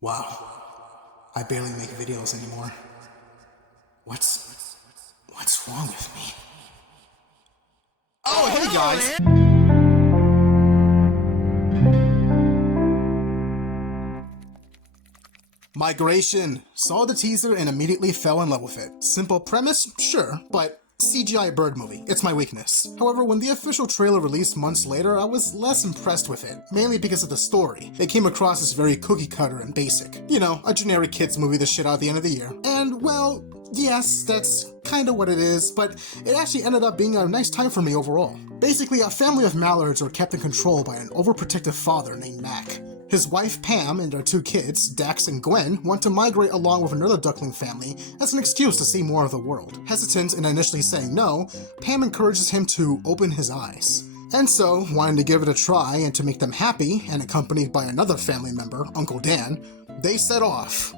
Wow, I barely make videos anymore. What's wrong with me? Oh, hey guys! Migration. Saw the teaser and immediately fell in love with it. Simple premise? Sure, but CGI bird movie. It's my weakness. However, when the official trailer released months later, I was less impressed with it, mainly because of the story. It came across as very cookie cutter and basic. You know, a generic kids movie that shit out at the end of the year. And, well, yes, that's kinda what it is, but it actually ended up being a nice time for me overall. Basically, a family of mallards are kept in control by an overprotective father named Mac. His wife Pam and their two kids, Dax and Gwen, want to migrate along with another duckling family as an excuse to see more of the world. Hesitant in initially saying no, Pam encourages him to open his eyes. And so, wanting to give it a try and to make them happy, and accompanied by another family member, Uncle Dan, they set off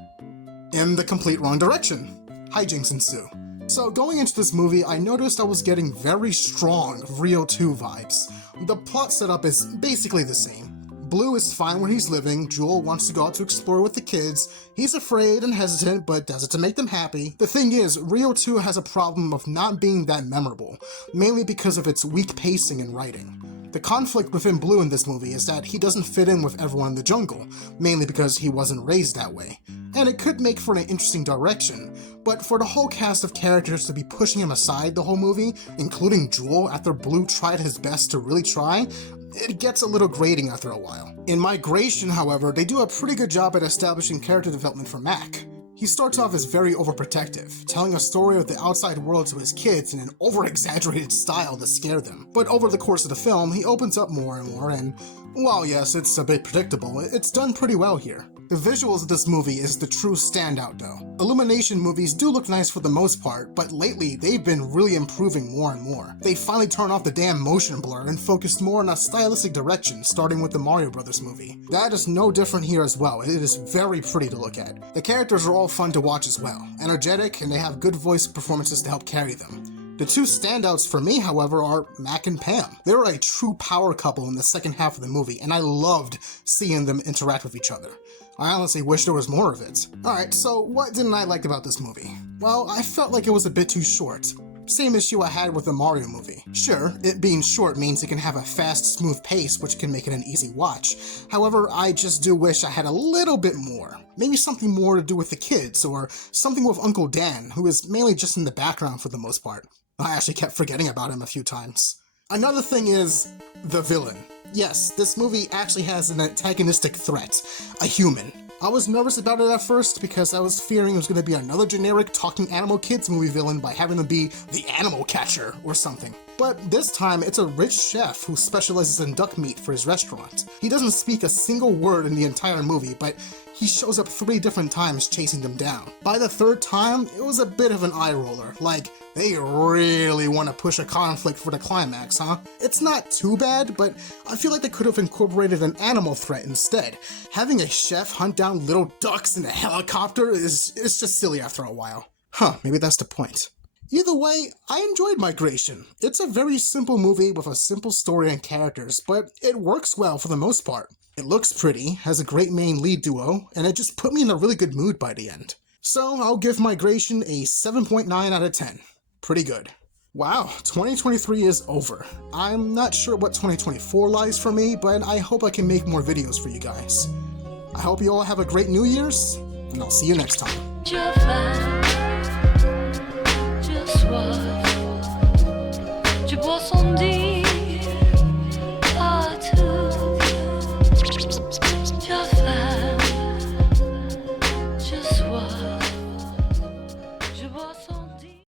in the complete wrong direction. Hijinks ensue. So going into this movie, I noticed I was getting very strong Rio 2 vibes. The plot setup is basically the same. Blue is fine where he's living, Jewel wants to go out to explore with the kids, he's afraid and hesitant but does it to make them happy. The thing is, Rio 2 has a problem of not being that memorable, mainly because of its weak pacing and writing. The conflict within Blue in this movie is that he doesn't fit in with everyone in the jungle, mainly because he wasn't raised that way. And it could make for an interesting direction, but for the whole cast of characters to be pushing him aside the whole movie, including Jewel after Blue tried his best to really try, it gets a little grating after a while. In Migration, however, they do a pretty good job at establishing character development for Mac. He starts off as very overprotective, telling a story of the outside world to his kids in an over-exaggerated style to scare them. But over the course of the film, he opens up more and more, and while yes, it's a bit predictable, it's done pretty well here. The visuals of this movie is the true standout though. Illumination movies do look nice for the most part, but lately they've been really improving more and more. They finally turned off the damn motion blur and focused more on a stylistic direction, starting with the Mario Brothers movie. That is no different here as well. It is very pretty to look at. The characters are all fun to watch as well, energetic, and they have good voice performances to help carry them. The two standouts for me, however, are Mac and Pam. They were a true power couple in the second half of the movie, and I loved seeing them interact with each other. I honestly wish there was more of it. Alright, so what didn't I like about this movie? Well, I felt like it was a bit too short. Same issue I had with the Mario movie. Sure, it being short means it can have a fast, smooth pace, which can make it an easy watch. However, I just do wish I had a little bit more. Maybe something more to do with the kids, or something with Uncle Dan, who is mainly just in the background for the most part. I actually kept forgetting about him a few times. Another thing is the villain. Yes, this movie actually has an antagonistic threat, a human. I was nervous about it at first because I was fearing it was going to be another generic talking animal kids movie villain by having them be the animal catcher or something. But this time, it's a rich chef who specializes in duck meat for his restaurant. He doesn't speak a single word in the entire movie, but he shows up 3 different times chasing them down. By the 3rd time, it was a bit of an eye roller, like, they really want to push a conflict for the climax, huh? It's not too bad, but I feel like they could have incorporated an animal threat instead. Having a chef hunt down little ducks in a helicopter is just silly after a while. Huh, maybe that's the point. Either way, I enjoyed Migration. It's a very simple movie with a simple story and characters, but it works well for the most part. It looks pretty, has a great main lead duo, and it just put me in a really good mood by the end. So I'll give Migration a 7.9 out of 10. Pretty good. Wow, 2023 is over. I'm not sure what 2024 lies for me, but I hope I can make more videos for you guys. I hope you all have a great New Year's, and I'll see you next time.